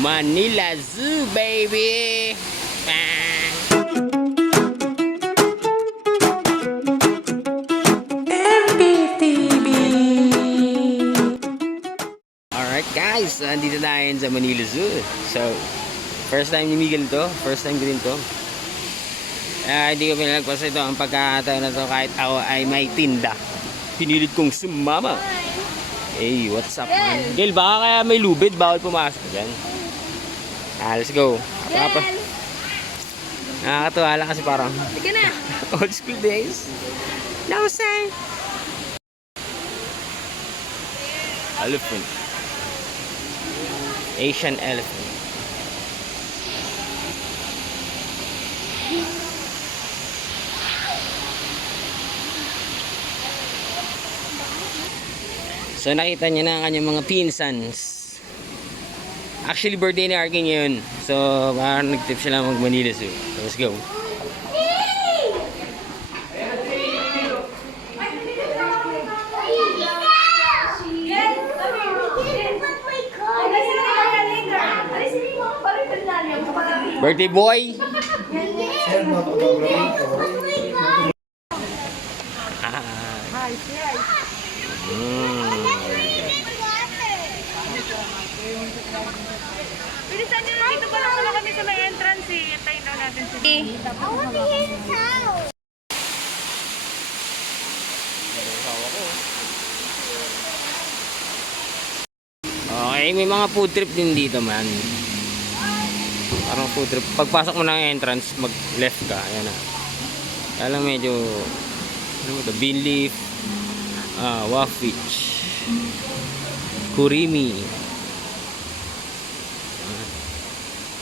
Manila Zoo, baby! Bang! MPTV. Alright guys, andito tayo sa Manila Zoo. So, first time ni Miguel to. First time ko din to. Hindi ko pinalagpas ito ang pagkakataon na to kahit ako ay may tinda. Pinilit kong sumama. Hey, what's up man? Gil, baka kaya may lubid, bawal pumasok dyan. Let's go. Nakakatuwa lang kasi parang Sige na. old school days. No say. Elephant. Asian elephant. So nakita niya na ang kanyang mga pinsans. Actually birthday ni Arkin ngayon. So parang nag-trip sila mag Manila Zoo. So let's go. Birthday boy! Bilisan nyo na dito pa lang naman kami sa may entrance eh. Antayin daw natin si Okay, may mga food trip din dito man. Parang food trip. Pagpasok mo ng entrance, mag left ka. Ayan na. Kaya lang medyo ano ito? Bean leaf, wafich, kurimi.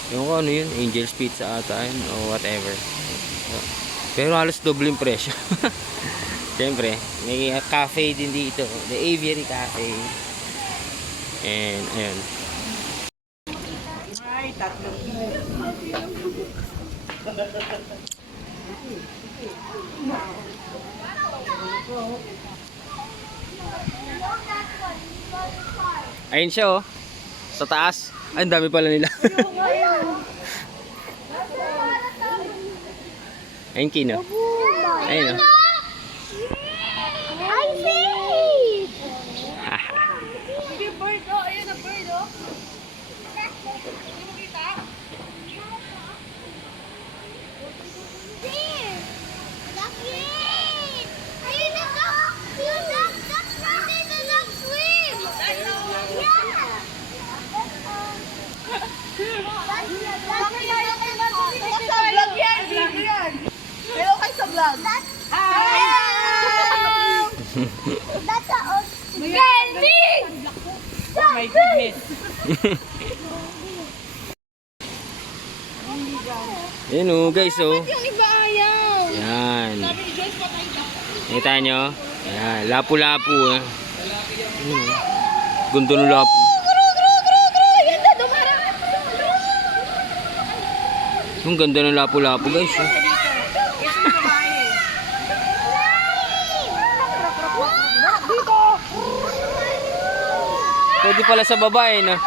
Yung ko ano yun, Angel's Pizza ata yun o whatever. Pero halos doble yung presyo. Siyempre, may cafe din dito, the Aviary Cafe. And ayun. Ay, tatlo. Ayun siya oh. Sa taas. Ay, ang dami pala nila. Ayun Kino. Ayun oh. I see! Sige, bird oh. Ayun na bird oh. Hindi mo kita? There! Duck, yay! Ayun na duck! Yung duck natin na duck swim! Yeah! Sa vlog yan! Video yan! Hello kayo sa vlog! Hi! That's a old... Candy! Oh my goodness! Ayun oh guys oh. Yung iba ayaw! Yan. Sabi ni Joyce, patay ka. Nakita nyo? Ayan, lapu-lapu eh. Gundo ng lapu. Ganda, dumara! Ang ganda ng lapu-lapu guys. Oh. Pwede pala sa babae no?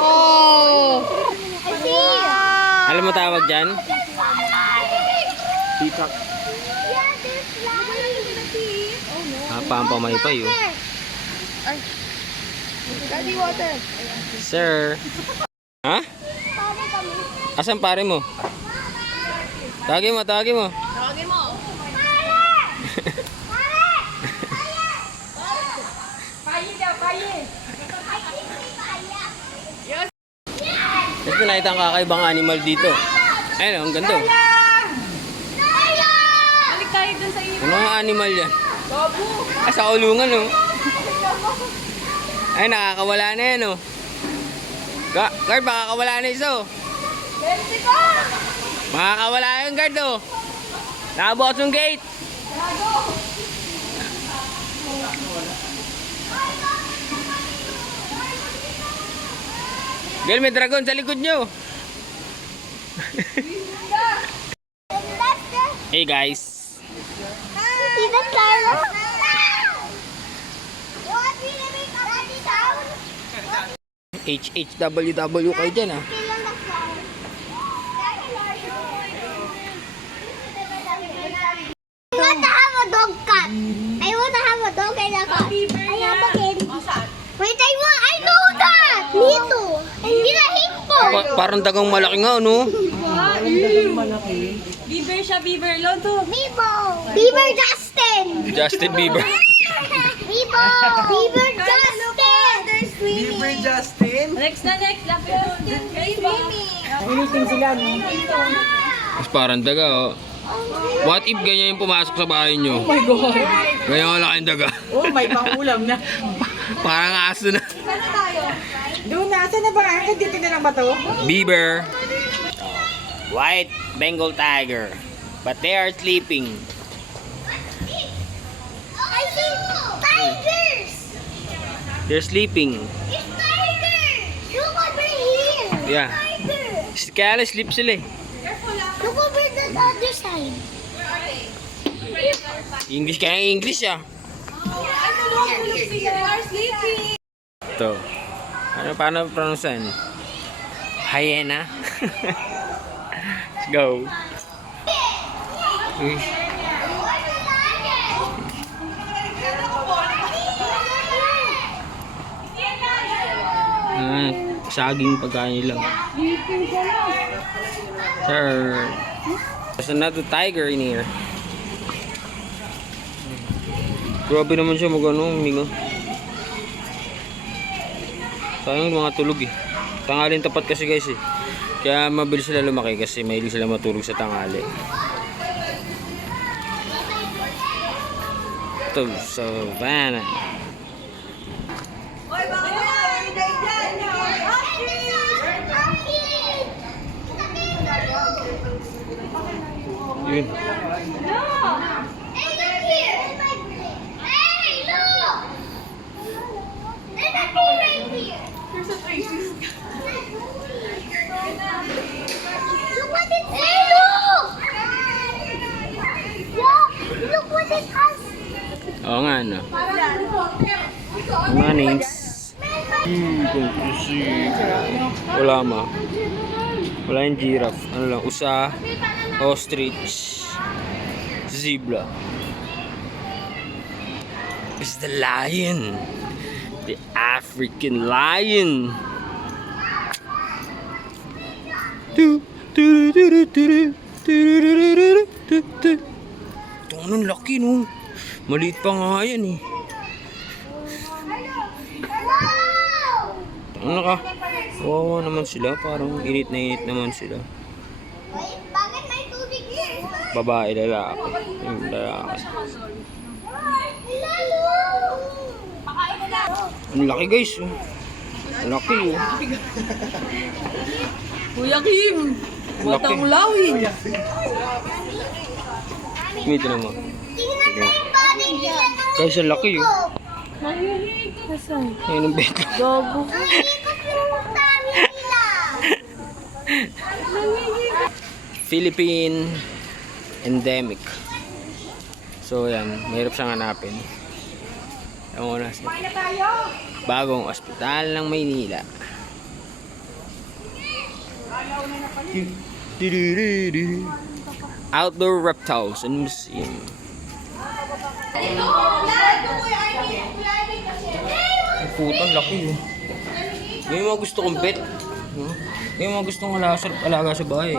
Oh! Alam mo tawag dyan? Peacock. Pampamaypay oh. Daddy, water. Sir. Ha? Asan pare mo? Tawagin mo, tawagin mo. Tawagin mo. Payi daw, payi. Tapos nakita ang kakaibang animal dito. Ayun oh, ang ganda oh. Balik tayo dun sa inyo. Ano ang animal yan? Babu. Ah, sa kulungan oh. Ay, nakakawala na yan oh. Guard, makakawala na isa oh. Mexico! Makakawala yung guard oh. Nakabukas yung gate. Girl, may dragon sa likod nyo. Hey guys. See the Carlos? HHWW kayo dyan ah. I want to have a dog cat. I want to have a dog and a cat. I have a kid. Wait, I know that. Me too. And he's a hippo. Parang dagang malaki nga, no? Beaver siya, Beaver. Loto. Beaver Justin. Justin Bieber. Beaver Justin. Beaver Justin. Next na, next. Lapit doon. Initing sila, no? Mas parang daga, oh. What if ganyan yung pumasok sa bahay nyo? Oh my God. Ganyan wala kayong daga. Oh, may pangulam na. Parang aso na. Doon na, saan na ba? Dito na lang ba to? Beaver. White Bengal tiger. But they are sleeping. I see tigers. They're sleeping. It's tigers. Look over here. Yeah. Tigers. Kaya lang sleep sila eh. Look over the other side. English kaya English ah. They are sleeping. Ito. Paano pronouncean? Hyena. Let's go. Uy. Saging pagkain lang. Sir. There's another tiger in here. Grabe naman siya mag-ano, huminga. Sayang mga tulog eh. Tanghalin tapat kasi guys eh. Kaya mabilis sila lumaki kasi mahilig sila matulog sa tanghali. Ito, savannah. Yun. Hey, look here. Hey, look. There's a tree right here. There's a tree. Look what it says. Look. Look what it has. Oo nga no. Mga names. Wala ma. Wala yung giraffe. Ano lang, usa, ostrich, zebra. It's the lion. The African lion. Ito anong laki no. Maliit pa nga yan eh. Ano ka? Wawa naman sila. Parang init na init naman sila. Wait, bakit may tubig here? Babae, lalaki. Yung lalaki. Ang laki guys. Oh. Ang laki oh. Kuya Kim. Batang lawin. Dito naman. Tingnan mo yung body nila. Guys, ang laki oh. Mahilig. Asan? Ayun ang bed. Gago. Nalikot yung tummy nila. Philippine endemic. So yan, mahirap siyang hanapin. Ewan ko na siya. Bagong ospital ng Maynila. Outdoor reptiles and museum. Ang putang laki oh. May mga gusto kong pet. May mga gustong alaga sa bahay.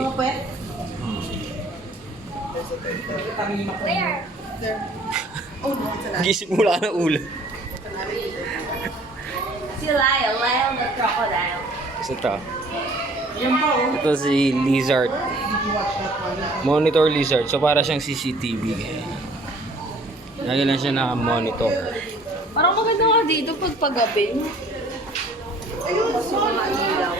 Gisip mula na ulo. Si Lyle. Lyle the crocodile. Isa ito. Ito si lizard. Monitor lizard. So para siyang CCTV. Kaya lagi lang siya naka-monitor. Parang maganda nga dito pag paggabi. Sa mga ilaw.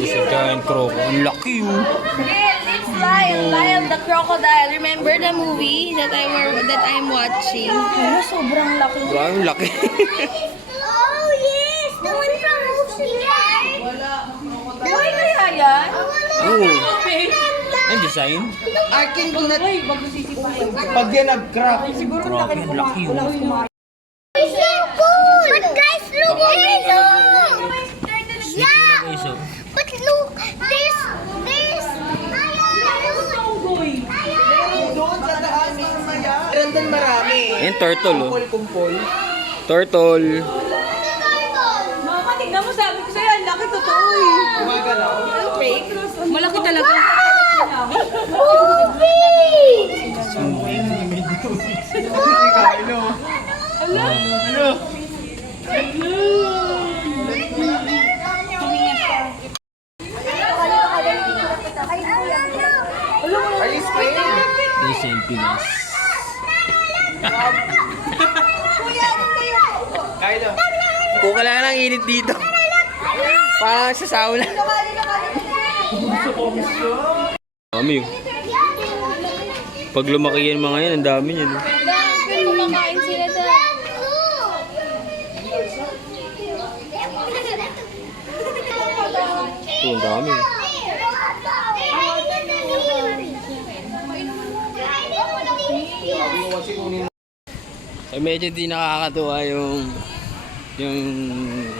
It's a giant croco. Ang laki oh. It's Lyle. Lyle the crocodile. Remember the movie that I'm watching? Pero sobrang laki. Grabe ang laki. Oh, yes! The one from Ocean. Wala. Buhay kaya yan? Oo. Fish. Ang design? Akin ko na. Pag yan nag-crack. Grabe, ang laki oh. It's so cool! But guys, look! Hello! Yeah! Iso. But look! There's... Doon sa taas mamaya. Meron din marami. Yan, turtle oh. Kumpol-kumpol. Turtle. Mama, tignan mo, sabi ko sa'yo, ang laki totoo eh. Gumagalaw. Fake? Malaki talaga. Are you scared? May selfie guys. Kylo. Kuka lang ang init dito. Parang sa sauna. Dami oh. Pag lumaki yan mga yan, ang dami yan. Oh. Kumakain sila doon. Ito, ang dami. Oh. So, medyo di nakakatuwa yung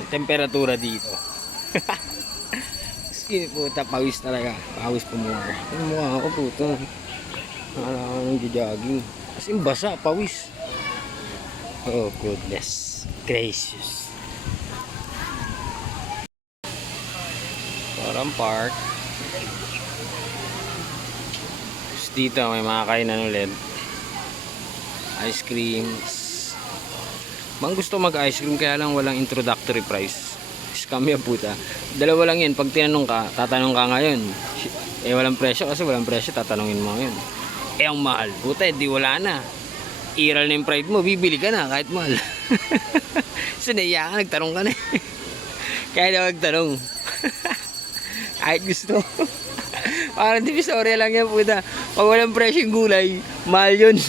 temperatura dito. Kasi puta, pawis talaga. Pawis pumura. Ano mukha ako puta. Nakala ko nang jogging. As in basa, pawis. Oh goodness gracious. Parang park. Tapos dito may mga kainan ulit. Ice creams. Bang gusto mag-ice cream kaya lang walang introductory price. Scam yan puta. Dalawa lang yan. Pag tinanong ka, tatanong ka ngayon. Eh walang presyo kasi walang presyo. Tatanungin mo ngayon. Eh ang mahal. Puta, di wala na. Iral na yung pride mo. Bibili ka na kahit mahal. So naiya ka, nagtanong ka na. Kaya na magtanong. Kahit gusto. Parang divisoria lang yan puta. Pag walang presyo yung gulay, mahal yun.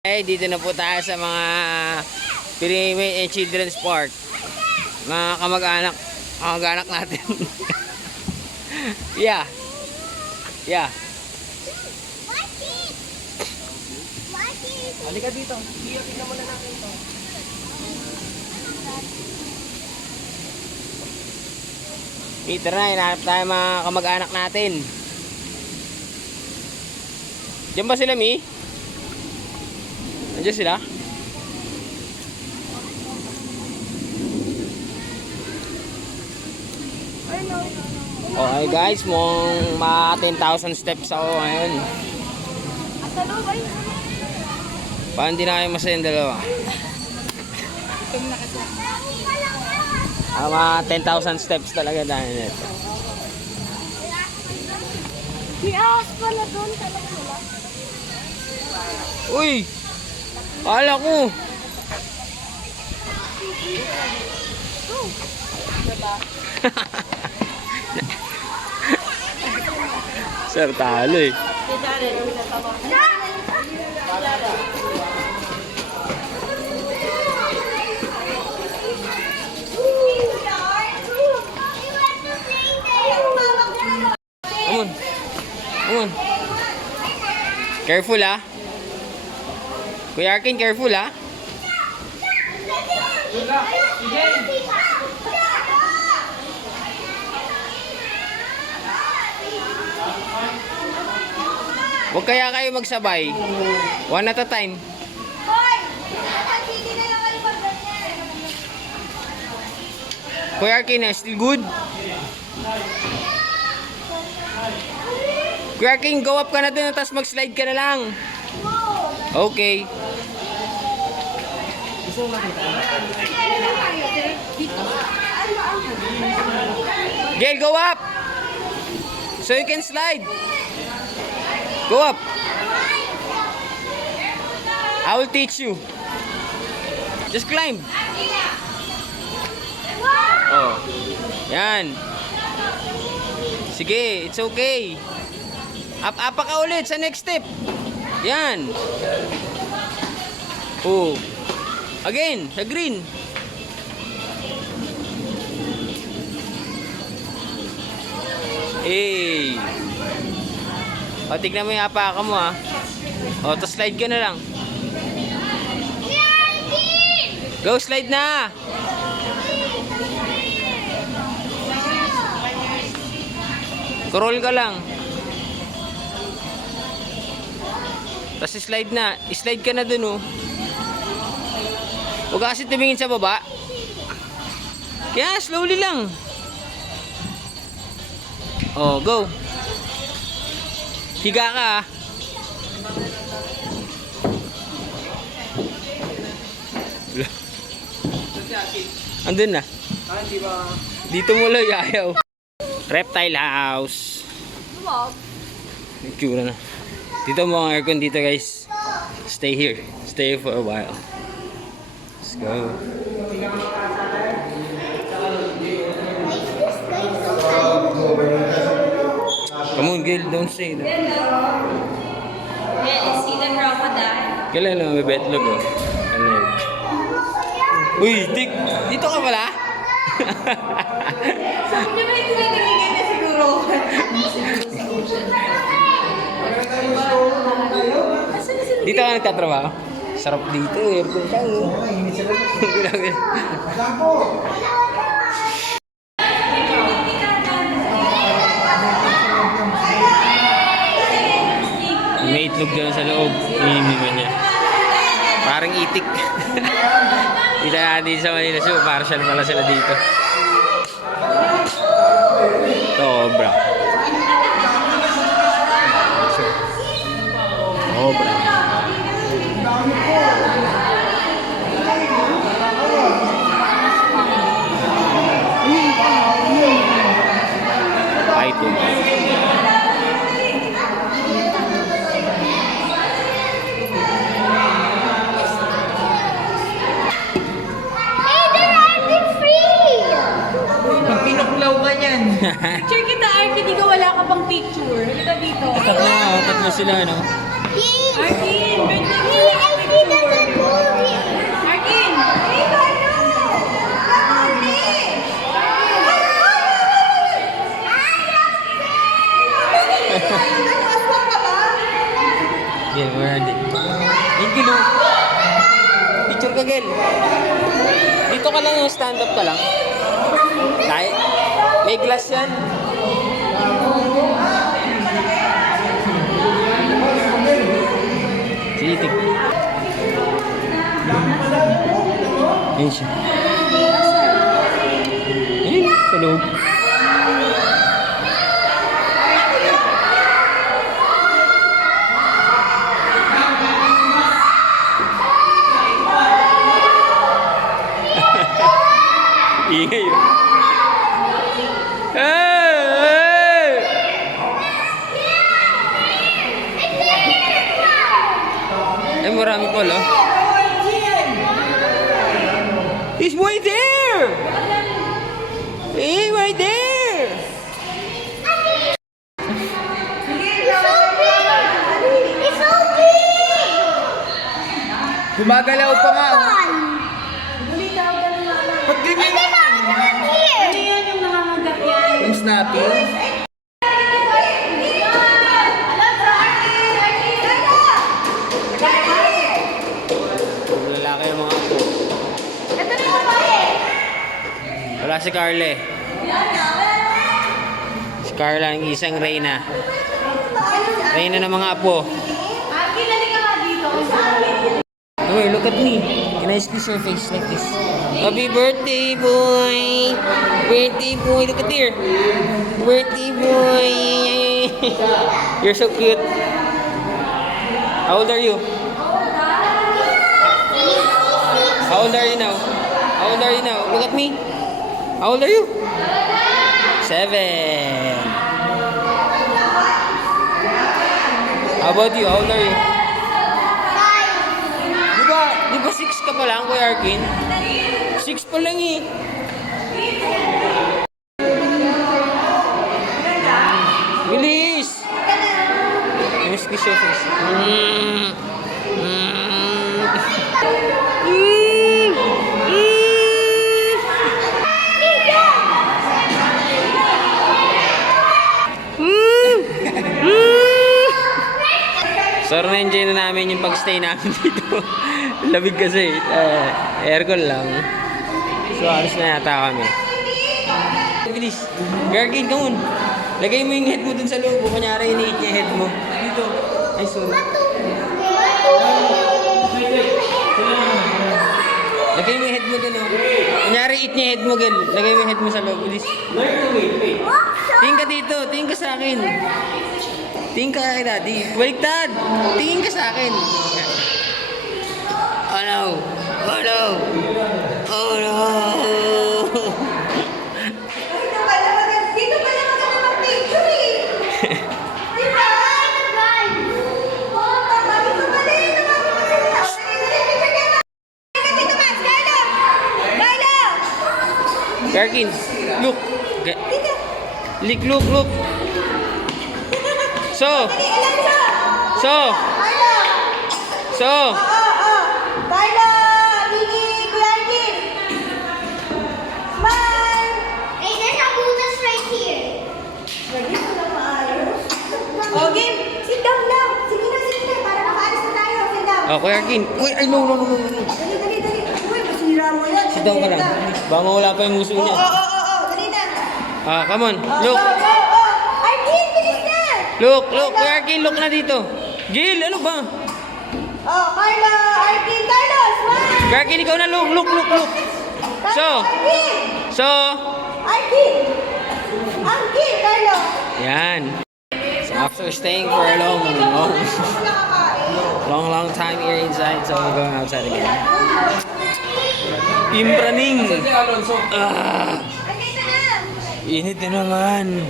Eh, dito na po tayo sa mga Pyramid and Children's Park. Mga kamag-anak natin. Yeah. Yeah. Halika dito. Tingnan mo na natin ito. Dito na, hinahanap tayo mga kamag-anak natin. Diyan ba sila, Mi? Andiyan sila? Okay guys, mong mga 10,000 steps ako ngayon. Paano hindi na kayo masaya yung dalawa? Mga 10,000 steps talaga dahil nito. May ahas pala doon talaga nila. Uy! Kala ko! Sir, talo eh. Come on. Come on. Careful ah. Kuya Arkin, careful ah. Huwag kaya kayo magsabay. One at a time. Kuya Arkin, still good? Kuya Arkin, go up ka na dun, tapos mag-slide ka na lang. Okay. Gail, go up! So you can slide. Go up. I will teach you. Just climb. Oh. Yan. Sige, it's okay. Up ka ulit sa next step. Yan. Oh. Again, sa green. Hey! O, tignan mo yung apaka mo ha. O, to slide ka na lang. Go, slide na! Crawl ka lang. Tapos slide na. Slide ka na dun oh. Huwag kasi tumingin sa baba. Kaya slowly lang. Oh, go. Higa ka ah. Andun na. Dito mo lang ayaw. Reptile house. Itsura na. Dito mo ang aircon dito guys. Stay here. Stay for a while. Let's go. Come on, Gil. Don't say that. Yeah, see the crocodile? Kailan lang may betlog oh. Alive. Uy, Dick! Dito ka pala? Sabi niya ba yung tumitingin na siguro? Dito ka nagtatrabaho? Sarap dito, aircon ka oh. May itlog dyan sa loob. Iniiman niya. Parang itik. Dito natin sa Manila Zoo. Partial pala sila dito. Sobra. Sobra. Python. Pag pinuklaw ka yan. Picture kita, Arkin. Ikaw wala ka pang picture. Halika dito. Tatlo sila, no? Arkin! Arkin! Gil, where are they? Gil, oh. Picture ka, Gil. Dito ka lang yung stand up ka lang. Tayo. May glass yan. Sitik. Ayun siya. Ayun, sa loob. Ingay yun. Hey! Ay, marami pala. He's right there! Hey, right there! Gumagalaw pa nga. Oh. Ba't ganyan? Yung snappy. Lalaki yung mga apo. Wala si Carle. Si Carla ang isang reyna. Reyna ng mga apo. Oh, look at me. Can I squeeze your face like this? Happy birthday, boy! Birthday, boy! Look at here! Birthday, boy! You're so cute. How old are you? How old are you now? How old are you now? Look at me. How old are you? 7. How about you? How old are you? Di ba 6 ka pa lang, Kuya Arkin? 6 pa lang eh. Bilis! Miss ko siya face. So, na-enjoy na namin yung pag-stay namin dito. Lamig kasi. Aircon lang. So, alis na yata kami. Bilis. Gargin, come on. Lagay mo yung head mo dun sa loob. Kunyari, iniit niya head mo. Dito. Ay, sorry. Lagay mo yung head mo dun, oh. Kunyari, eat niya head mo, girl. Lagay mo yung head mo sa loob. Bilis. Wait. Tingin ka dito. Tingin ka sa akin. Tingin ka kay daddy. Baliktad. Tingin ka sa akin. Oh no. Oh no. Oh no. Dito pa lang ako naman picture eh. Di ba? Oo, tama. Dito pa din. Dito, Max. Kylo! Kylo! Gargin, look. Look. So. Kylo! Mini! Kuya Arkin! Smile! Hey, there's a bonus right here. Lagi ko na maayos. Oh, game! Sit down lang! Sige na. Para makaalis na tayo. Sit down. Oh, Kuya Arkin. Uy, ay, no. Dali. Uy, masira mo yan. Sit down ka lang. Baka mawala pa yung muso niya. Dali na. Come on. Look. Arkin, bilis na! Look. Kuya Arkin, look na dito. Gil, ano ba? Oh, Kylo! Arkin! Kylo! Smile! Kuya Arkin, ikaw na. Look. So. Arkin! Arkin! Kylo! Yan. So, after staying for a long time here inside, so we're going outside again. Impraning! Init na naman.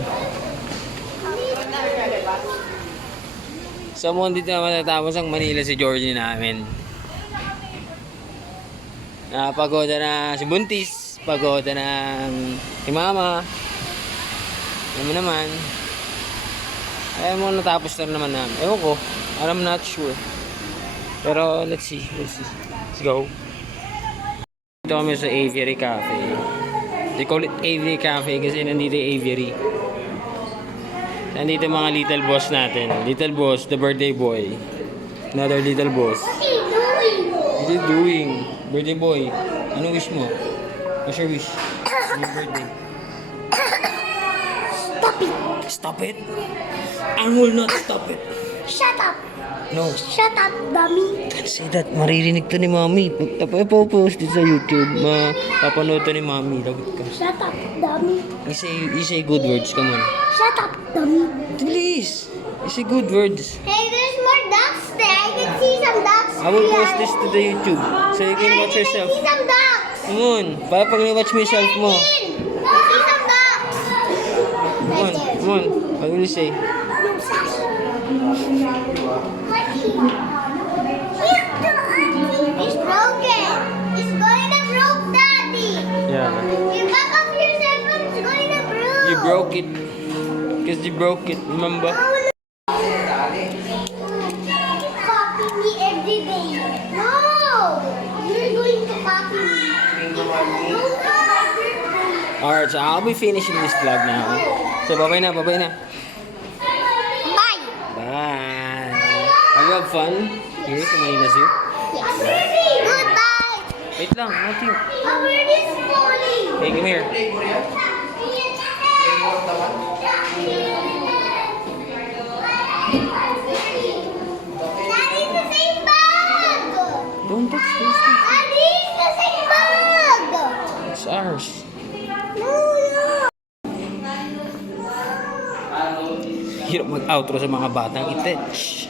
So, mo dito na matatapos ang Manila si Georgie namin. Napagoda na si Buntis, pagoda na si Mama. Alam mo naman. Ayaw mo natapos na naman namin. Ewan ko. I'm not sure. Pero let's see. Let's go. Dito kami sa Aviary Cafe. They call it Aviary Cafe kasi nandito yung Aviary. Nandito yung mga little boss natin. Little boss, the birthday boy. Another little boss. What are you doing? What are you doing? Birthday boy. Ano wish mo? What's your wish? Your birthday. Stop it. I will not stop it. Shut up. No. Shut up, dummy. Don't say that. Maririnig to ni Mami. Ipopost din sa YouTube. Papanood to ni Mami. Lagot ka. Shut up, dummy. You say good words. Come on. Shut up, dummy. Please. You say good words. Hey, there's more ducks there. I can see some ducks. I will post this to the YouTube. So you can watch I yourself. see some ducks. Come on. Para pag na-watch mo yung self mo. I see some ducks. Come on. What will you say? It's broken. It's going to broke, Daddy. Yeah. You back up your cell phone. It's going to broke. You broke it. Because you broke it. Remember? Copy me every day. No. You're going to copy me. No. Alright, so I'll be finishing this vlog now. So, bye-bye na. Bye. Bye. Have you have fun here sa Manila Zoo? Yes. Goodbye. Wait lang, nothing. Our bird is falling. Hey, come here. Daddy, it's the same bag. Don't touch those things. Daddy, it's the same bag. It's ours. No. Hirap mag-outro sa mga batang ite. Shh.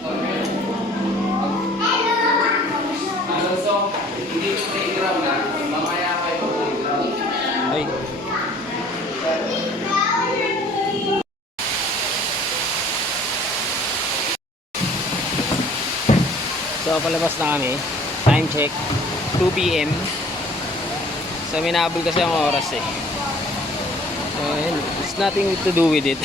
Ay. So, palabas na kami. Time check. 2 p.m. So, minabol kasi ang oras eh. So, yun. It's nothing to do with it.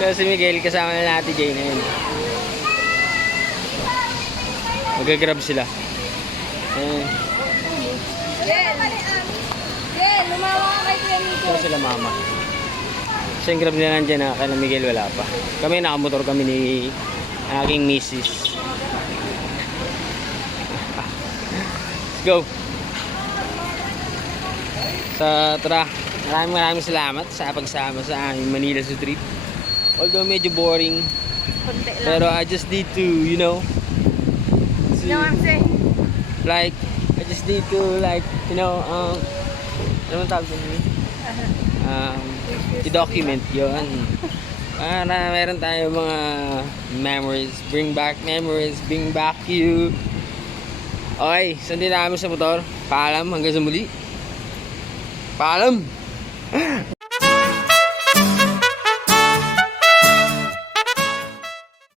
So, si Miguel, kasama na natin Jay na yun. Mag-grab sila. Ayan. Lumawa ka kay Kuya Nico. So, sila mama. Kasi yung grab nila nandyan na kay Miguel wala pa. Kami nakamotor kami ni aking misis. Let's go. So tara, maraming salamat sa pagsama sa aming Manila Zoo trip. Although medyo boring, Konti lang. pero I just need to, you know, You know what I'm saying? like, I just need to, like, you know, ano tawag din? I-document yun. Para meron tayo mga memories. Bring back memories. Bring back you. Okay, sandin namin sa motor. Paalam hanggang sa muli. Paalam!